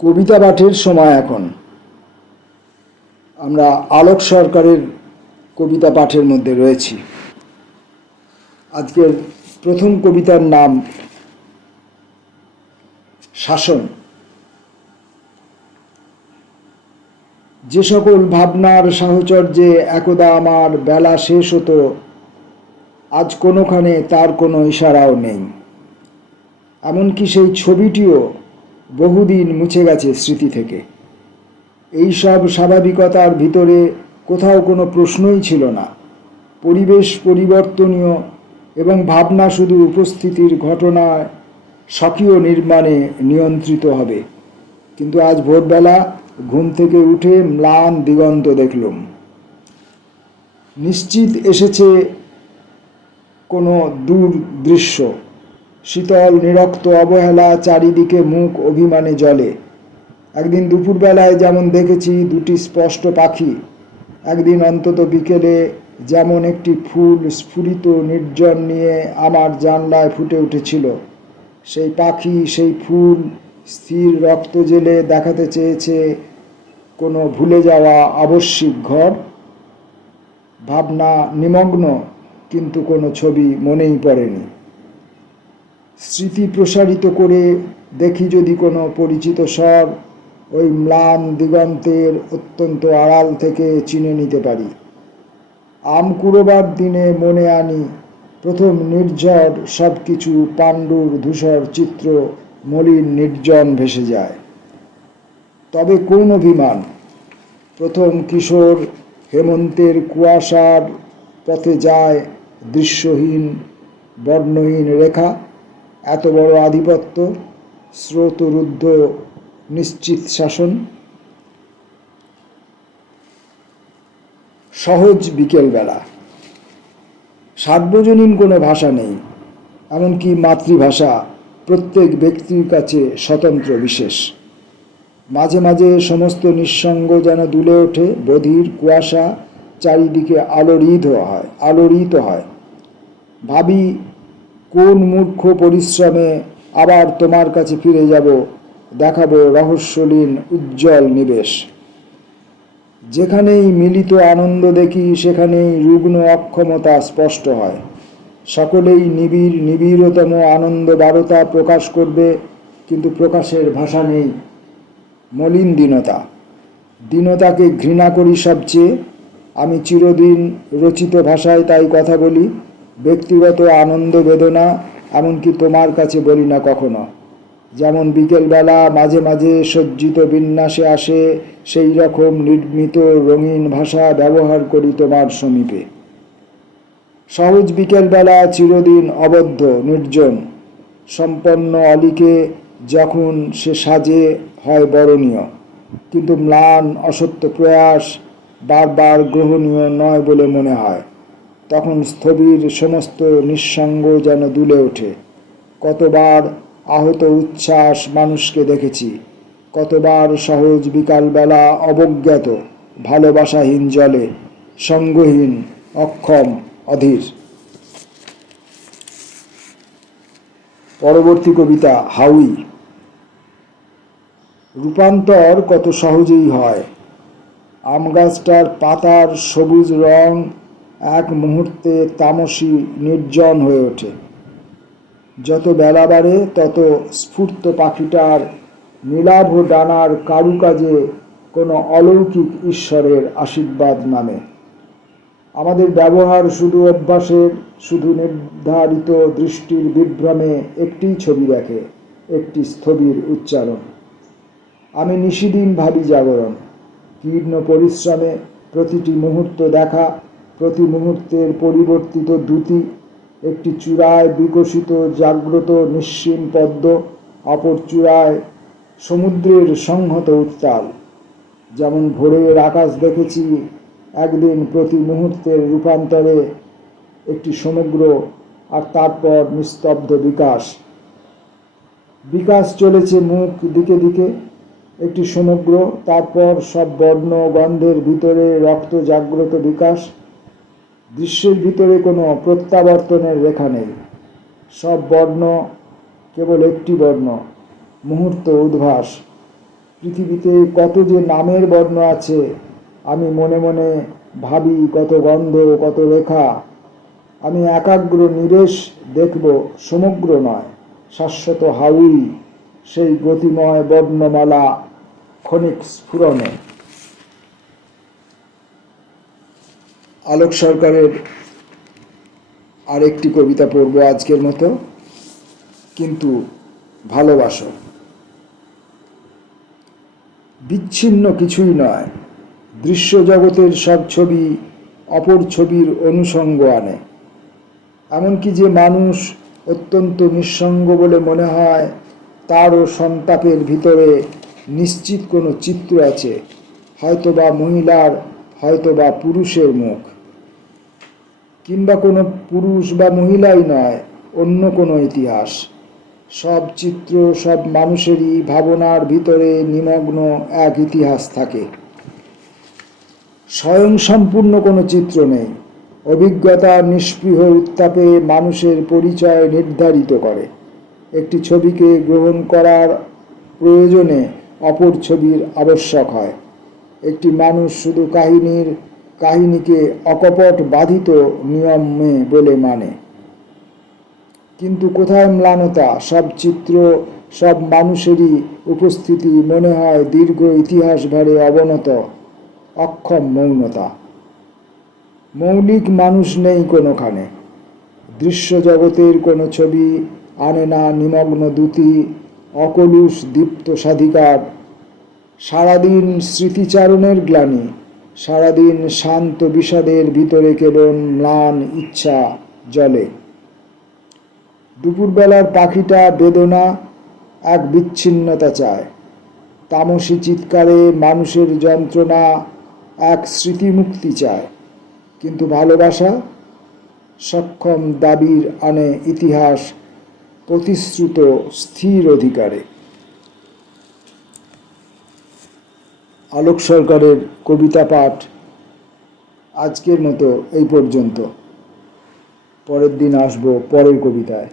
কবিতা পাঠের সময় এখন। আমরা আলোক সরকারের কবিতা পাঠের মধ্যে রয়েছি। আজকের প্রথম কবিতার নাম শাসন। যে সকল ভাবনার সাহচর্যে একদা আমার বেলা শেষ হতো, আজ কোনোখানে তার কোনো ইশারাও নেই। এমনকি সেই ছবিটিও বহুদিন মুছে গেছে স্মৃতি থেকে। এই সব স্বাভাবিকতার ভিতরে কোথাও কোনো প্রশ্নই ছিল না। পরিবেশ পরিবর্তনীয় এবং ভাবনা শুধু উপস্থিতির ঘটনায় স্বকীয় নির্মাণে নিয়ন্ত্রিত হবে। কিন্তু আজ ভোরবেলা ঘুম থেকে উঠে ম্লান দিগন্ত দেখলুম। নিশ্চিত এসেছে কোনো দূর দৃশ্য। শীতল নিরক্ত অবহেলা, চারিদিকে মুখ অভিমানে জ্বলে। একদিন দুপুরবেলায় যেমন দেখেছি দুটি স্পষ্ট পাখি, একদিন অন্তত বিকেলে যেমন একটি ফুল স্ফুরিত নির্জন নিয়ে আমার জানলায় ফুটে উঠেছিল, সেই পাখি সেই ফুল স্থির রক্ত জেলে দেখাতে চেয়েছে কোনো ভুলে যাওয়া আবশ্যিক ঘর। ভাবনা নিমগ্ন, কিন্তু কোনো ছবি মনেই পড়েনি। স্মৃতি প্রসারিত করে দেখি যদি কোনো পরিচিত স্বর ওই ম্লান দিগন্তের অত্যন্ত আড়াল থেকে চিনে নিতে পারি। আম কুড়োবার দিনে মনে আনি প্রথম নির্ঝর সব কিছু পাণ্ডুর ধূসর চিত্র মলিন নির্জন ভেসে যায়। তবে কোন অভিমান! প্রথম কিশোর হেমন্তের কুয়াশার পথে যায় দৃশ্যহীন বর্ণহীন রেখা। এত বড় আধিপত্য, স্রোতরুদ্ধ নিশ্চিত শাসন। সহজ বিকেলবেলা। সার্বজনীন কোনো ভাষা নেই, এমনকি মাতৃভাষা প্রত্যেক ব্যক্তির কাছে স্বতন্ত্র বিশেষ। মাঝে মাঝে সমস্ত নিঃসঙ্গ যেন দুলে ওঠে বধির কুয়াশা, চারিদিকে আলোড়িত হয়। ভাবি কোন মূর্খ পরিশ্রমে আবার তোমার কাছে ফিরে যাব, দেখাবো রহস্যলীন উজ্জ্বল নিবেশ। যেখানেই মিলিত আনন্দ দেখি সেখানেই রুগ্ন অক্ষমতা স্পষ্ট হয়। সকলেই নিবিড়তম আনন্দ বারতা প্রকাশ করবে, কিন্তু প্রকাশের ভাষা নেই। মলিন দীনতাকে ঘৃণা করি সবচেয়ে। আমি চিরদিন রচিত ভাষায় তাই কথা বলি। ব্যক্তিগত আনন্দ বেদনা এমনকি তোমার কাছে বলি না কখনো। যেমন বিকেলবেলা মাঝে মাঝে সজ্জিত বিন্যাসে আসে, সেই রকম নির্মিত রঙিন ভাষা ব্যবহার করি তোমার সমীপে। সহজ বিকেলবেলা চিরদিন অবদ্ধ নির্জন সম্পন্ন অলিকে যখন সে সাজে হয় বরণীয়, কিন্তু ম্লান অসত্য প্রয়াস বারবার গ্রহণীয় নয় বলে মনে হয়। তখন স্থবির সমস্ত নিঃসঙ্গ যেন দুলে ওঠে। কতবার আহত উচ্ছ্বাস মানুষকে দেখেছি, কতবার সহজ বিকালবেলা অবজ্ঞাত ভালোবাসাহীন জলে, সঙ্গহীন অক্ষম অধীর। পরবর্তী কবিতা হাউই। রূপান্তর কত সহজেই হয়। আম গাছটার পাতার সবুজ রং এক মুহূর্তে তামসী নির্জন হয়ে ওঠে। যত বেলা বাড়ে তত স্ফূর্ত পাখিটার নীলাভ ডানার কারুকাজে কোনো অলৌকিক ঈশ্বরের আশীর্বাদ নামে। আমাদের ব্যবহার শুধু অভ্যাসের, শুধু নির্ধারিত দৃষ্টির বিভ্রমে একটি ছবি দেখে, একটি স্থবির উচ্চারণ। আমি নিশিদিন ভাবি জাগরণ, কীর্ণ পরিশ্রমে প্রতিটি মুহূর্ত দেখা, প্রতি মুহূর্তের পরিবর্তিত দ্যুতি। একটি চূড়ায় বিকশিত জাগ্রত নিশ্চিম পদ্ম, অপর চূড়ায় সমুদ্রের সংহত উত্তাল। যেমন ভোরের আকাশ দেখেছি একদিন প্রতি মুহূর্তের রূপান্তরে একটি সমুদ্র, আর তারপর নিস্তব্ধ বিকাশ চলেছে মুখ দিকে দিকে একটি সমুদ্র, তারপর সব বর্ণ গন্ধের ভিতরে রক্ত জাগ্রত বিকাশ। দৃশ্যের ভিতরে কোনো প্রত্যাবর্তনের রেখা নেই, সব বর্ণ কেবল একটি বর্ণ, মুহূর্ত উদ্ভাস। পৃথিবীতে কত যে নামের বর্ণ আছে, আমি মনে মনে ভাবি কত গন্ধ, কত রেখা। আমি একাগ্র নিরেশ দেখব সমগ্র নয়, শাশ্বত হাউই সেই গতিময় বর্ণমালা ক্ষণিক স্ফুরণে। আলোক সরকারের আরেকটি কবিতা পড়ব আজকের মতো, কিন্তু ভালোবাসো। বিচ্ছিন্ন কিছুই নয়, দৃশ্য জগতের সব ছবি অপর ছবির অনুষঙ্গ আনে। এমনকি যে মানুষ অত্যন্ত নিঃসঙ্গ বলে মনে হয়, তারও সন্তাপের ভিতরে নিশ্চিত কোনো চিত্র আছে, হয়তোবা মহিলার, হয়তোবা পুরুষের মুখ, কিংবা কোনো পুরুষ বা মহিলাই নয়, অন্য কোনো ইতিহাস। সব চিত্র, সব মানুষেরই ভাবনার ভিতরে নিমগ্ন এক ইতিহাস থাকে। স্বয়ং সম্পূর্ণ কোনো চিত্র নেই, অভিজ্ঞতার নিষ্পৃহ উত্তাপে মানুষের পরিচয় নির্ধারিত করে। একটি ছবিকে গ্রহণ করার প্রয়োজনে অপর ছবির আবশ্যক হয়। একটি মানুষ শুধু কাহিনীকে অকপট বাধিত নিয়মে বলে মানে। কিন্তু কোথায় ম্লানতা, সব চিত্র, সব মানুষেরই উপস্থিতি মনে হয় দীর্ঘ ইতিহাস ভারে অবনত, অক্ষম মৌনতা। মৌলিক মানুষ নেই কোনোখানে, দৃশ্য জগতের কোনো ছবি আনে না নিমগ্ন দ্যুতি, অকলুষ দীপ্ত সাধিকার। সারাদিন স্মৃতিচারণের গ্লানি, সারাদিন শান্ত বিষাদের ভিতরে কেবল ম্লান ইচ্ছা জলে। দুপুরবেলার পাখিটা বেদনা, এক বিচ্ছিন্নতা চায়। তামসী চিৎকারে মানুষের যন্ত্রণা এক স্মৃতিমুক্তি চায়। কিন্তু ভালোবাসা সক্ষম দাবির আনে ইতিহাস প্রতিশ্রুত স্থির অধিকারে। আলোক সরকারের কবিতা পাঠ আজকের মতো এই পর্যন্ত। পরের দিন আসবো পরের কবিতায়।